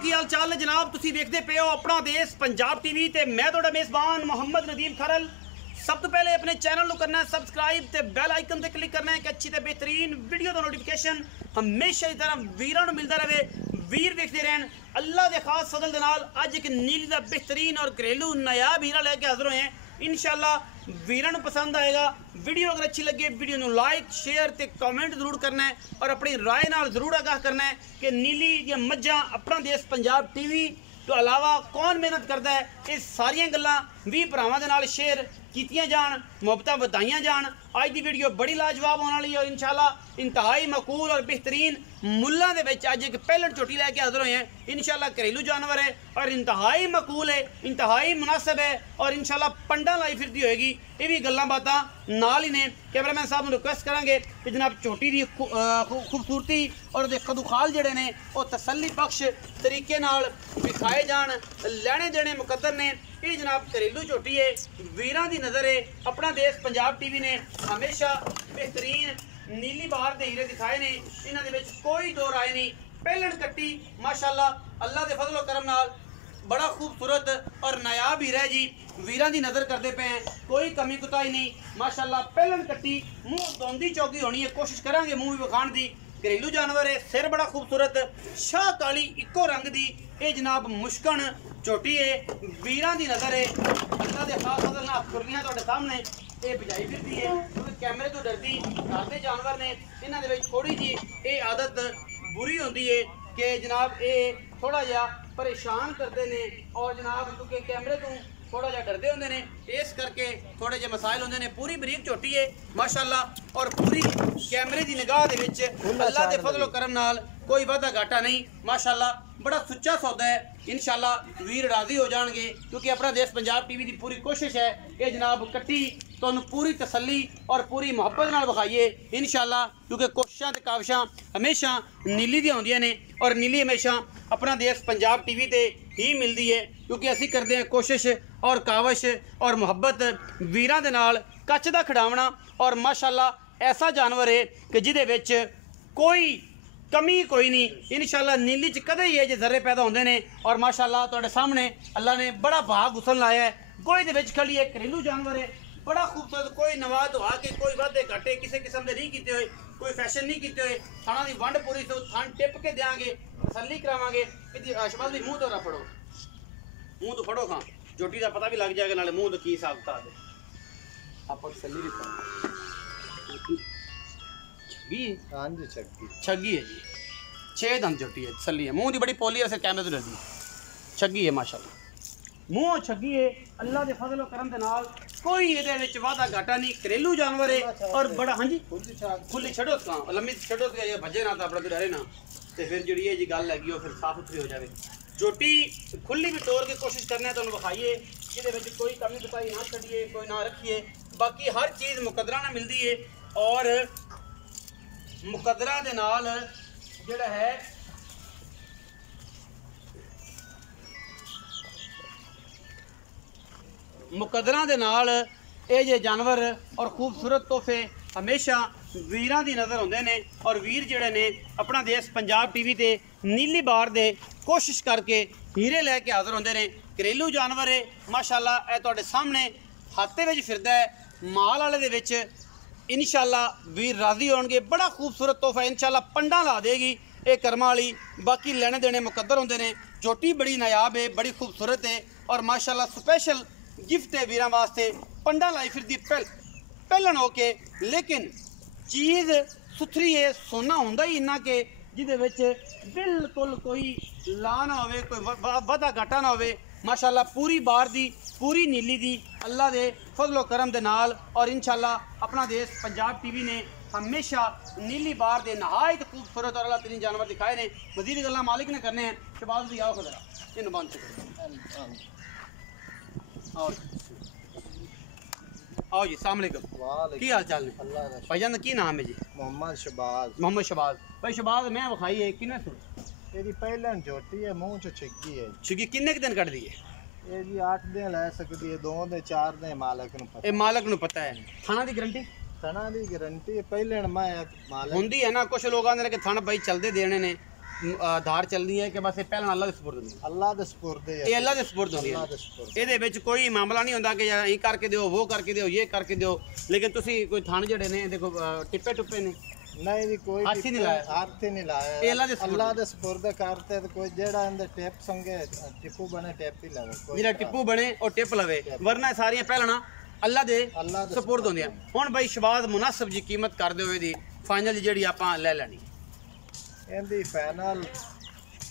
की हाल चाल है जनाब। तुसी देखते पे हो अपना देश पंजाब टीवी ते मैं तुहाडा मेज़बान मोहम्मद नदीम खरल। सब तो पहले अपने चैनल को करना है सबसक्राइब ते बैल आइकन ते क्लिक करना है कि अच्छी ते बेहतरीन वीडियो का नोटिफिकेशन हमेशा की तरह वीरां नूं मिलता रहे। वीर देखते रहन अल्लाह के खास फजल दे नाल अज एक नीली दा बेहतरीन और घरेलू नायाब हीरा लेके हाजिर होए हैं। इंशाल्लाह वीरां नूं पसंद आएगा। वीडियो अगर अच्छी लगे वीडियो नूं लाइक शेयर ते कमेंट जरूर करना है और अपनी राय नाल जरूर आगाह करना है कि नीली या मज्जां अपना देश पंजाब टीवी तो अलावा कौन मेहनत करता है। ये सारियां गल्लां भी भरावां दे नाल शेयर कीतियां जान, मुहब्बतां बताइयां जान। अज दी वीडियो बड़ी लाजवाब होने वाली है और इंशाल्लाह इंतहाई मकूल और बेहतरीन मुल्लां दे विच अज एक पैलट झोटी लैके हाजिर होए हैं। इंशाल्लाह घरेलू जानवर है और इंतहाई मकूल है, इंतहाई मुनासिब है और इंशाल्लाह पंडा लाई फिरती होएगी। ये भी गल्लां बातां नाल ही ने। कैमरामैन साहब नूं रिक्वेस्ट करांगे कि जनाब झोटी की खूबसूरती और कदूखाल जिहड़े ने वो तसल्ली बख्श तरीके नाल विखाए जान। लैने देने मुकद्दर ने। ये जनाब घरेलू झोटी है, वीरां दी नज़र है। अपना देश पंजाब टीवी ने हमेशा बेहतरीन नीली बहार के हीरे दिखाए ने। इन्हां दे विच कोई दो राय नहीं। पहलन कट्टी माशाअल्लाह अल्लाह के फजल करम नाल बड़ा खूबसूरत और नायाब हीरा है जी। वीरां दी नज़र करते पे हैं, कोई कमी कुताही नहीं माशाअल्लाह। पहलन कट्टी मुँह धोंदी चौकी होनी है, कोशिश करांगे मुँह भी विखाण दी। घरेलू जानवर है, सिर बड़ा खूबसूरत, शाह काली इको रंग दी। ये जनाब मुश्कन झोटी है, वीरां दी नज़र है। अल्लाह के खास फजल नाल खुरलियां तुहाडे सामने ये बजाई फिरती है क्योंकि कैमरे तो डरती घर के जानवर ने। इन्हां दे विच थोड़ी जी ये आदत बुरी होंदी है कि जनाब ये थोड़ा जिहा परेशान करते हैं और जनाब क्योंकि कैमरे तो थोड़ा जिहा डरते होंदे ने, इस करके थोड़े जे मसाइल होंदे ने। पूरी बरीक झोटी है माशाअल्लाह और पूरी कैमरे की निगाह दे विच अल्लाह के फजल करम नाल कोई वादा घाटा नहीं माशाअल्लाह। बड़ा सुच्चा सौदा है। इंशाअल्लाह वीर राजी हो जाएंगे क्योंकि अपना देश पंजाब टीवी की पूरी कोशिश है ये जनाब कट्टी तो पूरी तसल्ली और पूरी मुहब्बत नाल विखाइए इंशाअल्लाह। क्योंकि कोशिशां ते काविशां हमेशा नीली दी होंदियां ने और नीली हमेशा अपना देश पंजाब टीवी ते ही मिलती है क्योंकि असी करते हैं कोशिश और काविश और मुहब्बत वीरां दे नाल कच्च दा खिडावना। और माशाअल्लाह ऐसा जानवर है कि जिहदे विच कोई कमी कोई नहीं। इंशाअल्लाह नीली च कदे ही है जे जर्रे पैदा होंदे ने और माशाअल्लाह तुहाडे सामने अल्लाह ने बड़ा भाग हुसन लाया है। गोहे दे विच खड़ी है, घरेलू जानवर है, बड़ा खूबसूरत। कोई नवा धुआ के कोई वादे घाटे किसी किस्म के नहीं किए हुए, कोई फैशन नहीं किए हुए। थाना की वंड पूरी तो थान टिप के देंगे, तसल्ली करावांगे। शबाज भी मुँह तो ना फड़ो, मुँह तो फड़ो खां झोटी का पता भी लग जाएगा नाले मुँह तो की हिसाब किताब है। आप तसल्ली भी करो। छगी है जी, 6 दंद झोटी है, तसल्ली है। मुँह की बड़ी पोली है, वैसे कैमरे तो डरती छगी है माशाअल्लाह। मुँह छगी है अल्लाह के फजल करम दे नाल कोई ये वादा घाटा नहीं। घरेलू जानवर है और बड़ा हाँ जी खुली छड़ो कहाँ लम्मी छड़ो भजे ना तो अपना तो डरे ना तो फिर जी ये जी गल हैगी फिर साफ सुथरी हो जाए। झोटी खुली भी तोड़ के कोशिश करने तो विखाइए कि कोई कमी बताई ना छड़िए, कोई ना रखिए। बाकी हर चीज़ मुकदरा ना मिलती है और मुकदरा दे नाल जिहड़ा है मुकदरा दे नाल ये जे जानवर और खूबसूरत तोहफे हमेशा वीरां दी नज़र होंदे ने और वीर जिहड़े ने अपना देश पंजाब टीवी ते नीली बार दे कोशिश करके हीरे लैके हाज़र होंदे ने। घरेलू जानवर है माशाअल्लाह। ये तुहाडे सामने हाथे विच फिरदा है, माल वाले दे विच इंशाअल्लाह वीर राजी होणगे। बड़ा खूबसूरत तोहफा इंशाअल्लाह पंडा ला देगी ये कर्मा वाली। बाकी लेने देने मुकद्दर होंदे ने। झोटी बड़ी नायाब है, बड़ी खूबसूरत है और माशाअल्लाह स्पेशल गिफ्ट है वीरां वास्ते। पंडा लाई फिरदी पहलन हो के, लेकिन चीज़ सुथरी है, सोना होंदा ही इन्ना के जिहदे विच बिल्कुल कोई ला ना होवे, कोई वादा घाटा ना होवे माशाअल्लाह। पूरी बार दी पूरी नीली दी अल्लाह दे फजलो करम दे नाल और इंशाअल्लाह अपना देश पंजाब टीवी ने हमेशा नीली बार दे नहायत खूबसूरत और अल्लाह तरीन जानवर दिखाए ने। मजीद गल्लां मालिक ने करने हैं। शबाज भी आओ खदरा इन बंद आओ जी। अस्सलाम वालेकुम, की हाल चाल है भाईजान? की नाम है जी? मोहम्मद शबाज। मोहम्मद शबाज भाई। शबाज मैं विखाई है किन्ने सुन तेरी पहलन झोटी है, मुँह च छिगी है। छिगी किन्ने दिन कट दी है? ये जी 8 दिन लै सकती है, 2 दिन 4 दिन मालक नूं पता। ये मालक नूं पता है। थाना की गारंटी? थाना की गारंटी पहलन मैं मालक होंदी है ना। कुछ लोग आंदे ने कि थाना भाई चलदे देने ने ਆਧਾਰ ਚੱਲਦੀ ਹੈ ਕਿ ਬਸ ਇਹ ਪਹਿਲਾਂ ਅੱਲਾ ਦੇ ਸਪੁਰਦ ਹੁੰਦੀ ਹੈ? अल्लाह दे सुपुर्द है ਇਹ ਅੱਲਾ ਦੇ ਸਪੁਰਦ ਹੁੰਦੀ अल्लाह ਹੈ। दे सुपुर्द ਇਹਦੇ ਵਿੱਚ ਕੋਈ ਮਾਮਲਾ ਨਹੀਂ ਹੁੰਦਾ ਕਿ ਯਾਰ ਇਹ ਕਰਕੇ ਦਿਓ, ਉਹ ਕਰਕੇ ਦਿਓ, ਇਹ ਕਰਕੇ ਦਿਓ। ਲੇਕਿਨ ਤੁਸੀਂ ਕੋਈ ਥਣ ਜਿਹੜੇ ਨੇ ਦੇਖੋ ਟਿੱਪੇ ਟੁੱਪੇ ਨੇ, नहीं जी कोई हाथ ही नहीं लाया। हाथ ही नहीं लाया ये अल्लाह दे सुपुर्द। अल्लाह दे सुपुर्द करते तो कोई जेड़ा इंदे टेप संगे टिप्पू बने टेप ही लगे कोई ਜਿਹੜਾ ਟਿੱਪੂ ਬਣੇ ਉਹ ਟਿੱਪ ਲਵੇ, ਵਰਨਾ ਸਾਰੀਆਂ ਪਹਿਲਾਂ ਅੱਲਾ ਦੇ अल्लाह दे ਸਪੁਰਦ ਹੁੰਦੀਆਂ। ਹੁਣ ਬਈ ਸ਼ਬਾਜ਼ ਮੁਨਾਸਬ ਜੀ ਕੀਮਤ ਕਰ ਦਿਓ ਇਹਦੀ ਫਾਈਨਲ ਜਿਹੜੀ ਆਪਾਂ ਲੈ ਲੈਣੀ इंदी फाइनल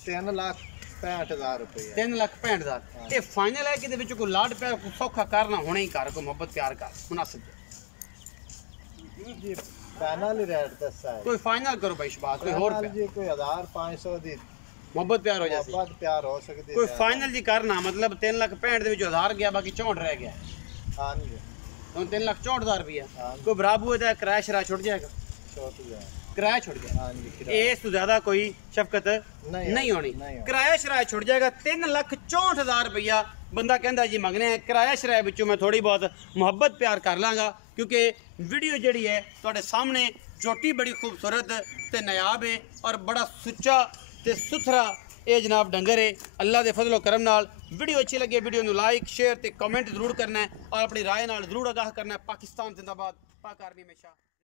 3,65,000 रुपए 3,65,000। ਇਹ ਫਾਈਨਲ ਹੈ ਕਿ ਇਹਦੇ ਵਿੱਚ ਕੋਈ ਲਾਡ ਪਿਆਰ ਕੋਈ ਸੌਖਾ ਕਰਨਾ ਹੁਣੇ ਹੀ ਕਰ, ਕੋਈ ਮੁਹੱਬਤ ਪਿਆਰ ਕਰ ਮੁਨਾਸਬ जी फाइनल ही रेट दसा है ਕੋਈ ਫਾਈਨਲ ਕਰੋ ਬਈ ਸ਼ਬਾਜ਼, ਕੋਈ ਹੋਰ फाइनल जी कोई 1,500 दी ਮੁਹੱਬਤ ਪਿਆਰ ਹੋ ਜਾਸੀ। बहुत प्यार हो सकती ਕੋਈ ਫਾਈਨਲ ਜੀ ਕਰਨਾ ਮਤਲਬ 3,65,000 ਦੇ ਵਿੱਚ 1000 ਗਿਆ ਬਾਕੀ 64 ਰਹਿ ਗਿਆ, हाँ जी ਹੁਣ 3,64,000 ਰੁਪਇਆ। हाँ ਕੋਈ ਬਰਾਬੂ ਇਹਦਾ ਕਿਰਾਇਆ ਸ਼ਰਾ ਛੁੱਟ ਜਾਏਗਾ, छोट है ਕਿਰਾਇਆ ਛੁੱਟ ਜਾਏਗਾ। हाँ जी किराया ਇਸ ਤੋਂ ਜ਼ਿਆਦਾ ਕੋਈ ਸ਼ਫਕਤ ਨਹੀਂ ਹੋਣੀ। ਕਿਰਾਇਆ ਸ਼ਰਾਇਆ ਛੁੱਟ ਜਾਏਗਾ। 3,64,000 ਰੁਪਇਆ ਬੰਦਾ ਕਹਿੰਦਾ ਜੀ ਮੰਗਨੇ ਆ। ਕਿਰਾਇਆ ਸ਼ਰਾਇਆ ਵਿੱਚੋਂ ਮੈਂ ਥੋੜੀ ਬਹੁਤ ਮੁਹੱਬਤ ਪਿਆਰ ਕਰ ਲਾਂਗਾ ਕਿਉਂਕਿ ਵੀਡੀਓ ਜਿਹੜੀ ਹੈ ਤੁਹਾਡੇ ਸਾਹਮਣੇ ਝੋਟੀ ਬੜੀ ਖੂਬਸੂਰਤ ਤੇ ਨਾਯਾਬ ਹੈ ਔਰ ਬੜਾ ਸੁੱਚਾ ਤੇ ਸੁਥਰਾ ਇਹ ਜਨਾਬ ਡੰਗਰ ਹੈ। ਅੱਲਾ ਦੇ ਫਜ਼ਲ ਕਰਮ ਨਾਲ ਵੀਡੀਓ ਅੱਛੀ ਲੱਗੇ ਵੀਡੀਓ ਨੂੰ ਲਾਈਕ ਸ਼ੇਅਰ ਤੇ ਕਮੈਂਟ ਜ਼ਰੂਰ ਕਰਨਾ ਹੈ ਔਰ ਆਪਣੀ ਰਾਏ ਨਾਲ ਜ਼ਰੂਰ ਆਗਾਹ ਕਰਨਾ ਹੈ। ਪਾਕਿਸਤਾਨ ਜ਼ਿੰਦਾਬਾਦ, ਪਾਕ ਆਰਮੀ ਹਮੇਸ਼ਾ।